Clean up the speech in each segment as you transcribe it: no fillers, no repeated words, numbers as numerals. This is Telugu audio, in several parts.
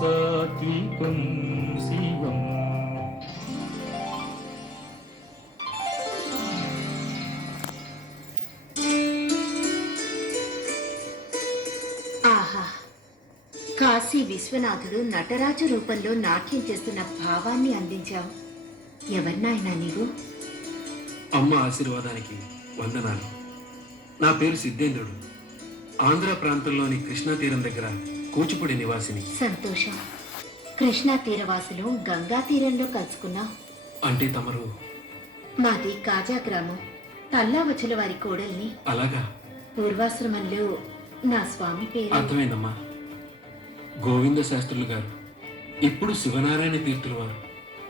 సాత్వికం శివం. ఆహా, కాశీ విశ్వనాథుడు నటరాజు రూపంలో నాట్యం చేస్తున్న భావాన్ని అందించావు. ఎవరినాయనా నీవు? అమ్మ ఆశీర్వాదానికి వందనాలు. నా పేరు సిద్ధేంద్రుడు. ఆంధ్ర ప్రాంతంలోని కృష్ణా తీరం దగ్గర కూచిపూడి నివాసిని. సంతోషం. కృష్ణా తీరవాసులు గంగా తీరంలో కలుసుకున్నాం. అంటే తమరు? మాది కాజా గ్రామం. తల్లావచ్చుల వారి కోడల్ని. అలాగా? పూర్వాశ్రమంలో నా స్వామి పేరు. అర్థమైందమ్మా. గోవింద శాస్త్రులు గారు ఇప్పుడు శివనారాయణ తీర్థుల వారు,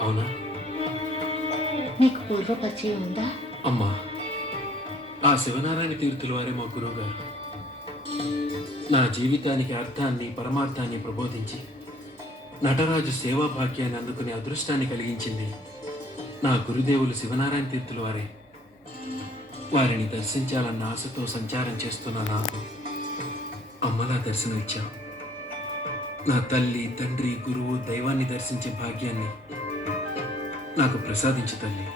అవునా? నీకు పూర్వ పరిచయం ఉందా? అమ్మా, ఆ శివనారాయణ తీర్థుల వారే మా గురువు గారు. నా జీవితానికి అర్థాన్ని పరమార్థాన్ని ప్రబోధించి నటరాజు సేవా భాగ్యాన్ని అందుకునే అదృష్టాన్ని కలిగించింది నా గురుదేవులు శివనారాయణ తీర్థుల వారే. వారిని దర్శించాలన్న ఆశతో సంచారం చేస్తున్న నాకు అమ్మలా దర్శనం ఇచ్చావు. నా తల్లి, తండ్రి, గురువు, దైవాన్ని దర్శించే భాగ్యాన్ని నాకు ప్రసాదించు తల్లి.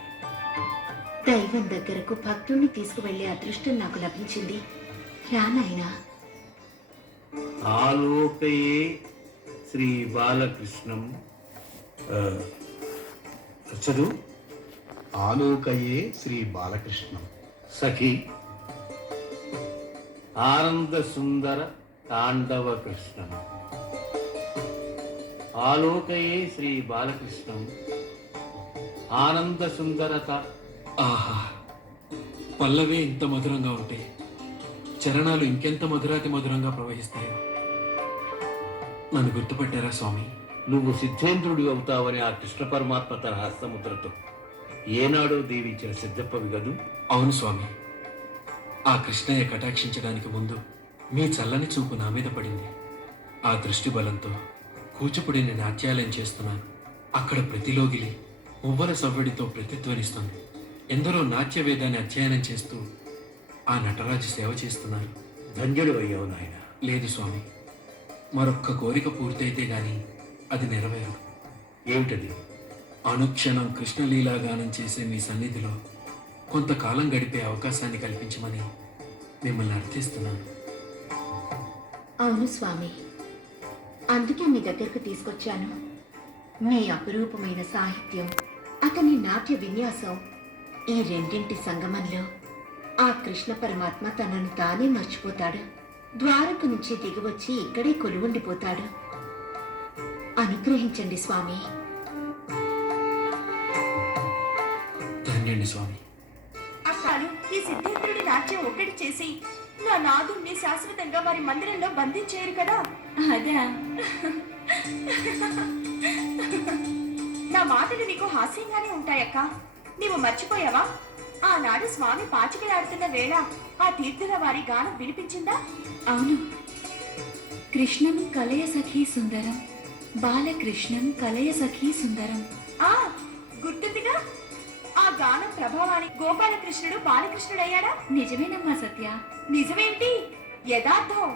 దైవం దగ్గరకు భక్తుణ్ణి తీసుకువెళ్లే అదృష్టం నాకు లభించింది. రానాయనా. ఆలోకయే శ్రీ బాలకృష్ణం. చదువు. ఆలోకయే శ్రీ బాలకృష్ణం. సఖి ఆనంద సుందర తాండవ కృష్ణం. ఆలోకయే శ్రీ బాలకృష్ణం ఆనంద సుందరత. ఆహా, పల్లవే ఇంత మధురంగా ఉంటే చరణాలు ఇంకెంత మధురాతి మధురంగా ప్రవహిస్తాయో. నన్ను గుర్తుపట్టారా స్వామి? నువ్వు సిద్ధేంద్రుడు అవుతావని ఆ కృష్ణ పరమాత్మ తన హస్తముద్రతో ఏనాడో దీవించిన సిద్ధప్పవి గదు. అవును స్వామి. ఆ కృష్ణయ్య కటాక్షించడానికి ముందు మీ చల్లని చూపు నా మీద పడింది. ఆ దృష్టి బలంతో కూచిపూడిని నాట్యాలయం చేస్తున్నాను. అక్కడ ప్రతిలోగిలి మువ్వల సవ్వడితో ప్రతిధ్వనిస్తుంది. ఎందరో నాట్య వేదాన్ని అధ్యయనం చేస్తూ ఆ నటరాజు సేవ చేస్తున్నారు. ధన్యుడు అయ్యావు నాయన. లేదు స్వామి, మరొక్క కోరిక పూర్తయితే గాని అది నెరవేరదు. ఏమిటది? అనుక్షణం కృష్ణలీలాగానం చేసే మీ సన్నిధిలో కొంతకాలం గడిపే అవకాశాన్ని కల్పించమని మిమ్మల్ని అర్థిస్తున్నాను. అవును స్వామి, అందుకే మీ దగ్గరకు తీసుకొచ్చాను. మీ అపురూపమైన సాహిత్యం, అతని నాట్య విన్యాసం, ఈ రెండింటి సంగమంలో ఆ కృష్ణ పరమాత్మ తనను తానే మర్చిపోతాడు. ద్వారక నుంచి దిగివచ్చి ఇక్కడే కొలువుండిపోతాడు. అనుగ్రహించండి స్వామి. ధన్యండి స్వామి. అసలు ఈ సిద్ధేంద్రుడి నాట్యం ఒక్కటి చేసి నా నాదుణ్ణి శాశ్వతంగా వారి మందిరంలో బంధించేయరు కదా. అదా? నా మాటలు నీకు హాస్యంగానే ఉంటాయక్క. నీవు మర్చిపోయావా? ఆనాడు స్వామి పాచికలాడుతున్న వేళ ఆ తీర్థుల వారి గానం వినిపించిందా? అవును. కృష్ణం కలయ సఖీ సుందరం, బాలకృష్ణం కలయ సఖీ సుందరం. ఆ గుర్తుందిగా. ఆ గానం ప్రభావాన్ని గోపాలకృష్ణుడు బాలకృష్ణుడయ్యాడా? నిజమేనమ్మా సత్య. నిజమేంటి? యథార్థం.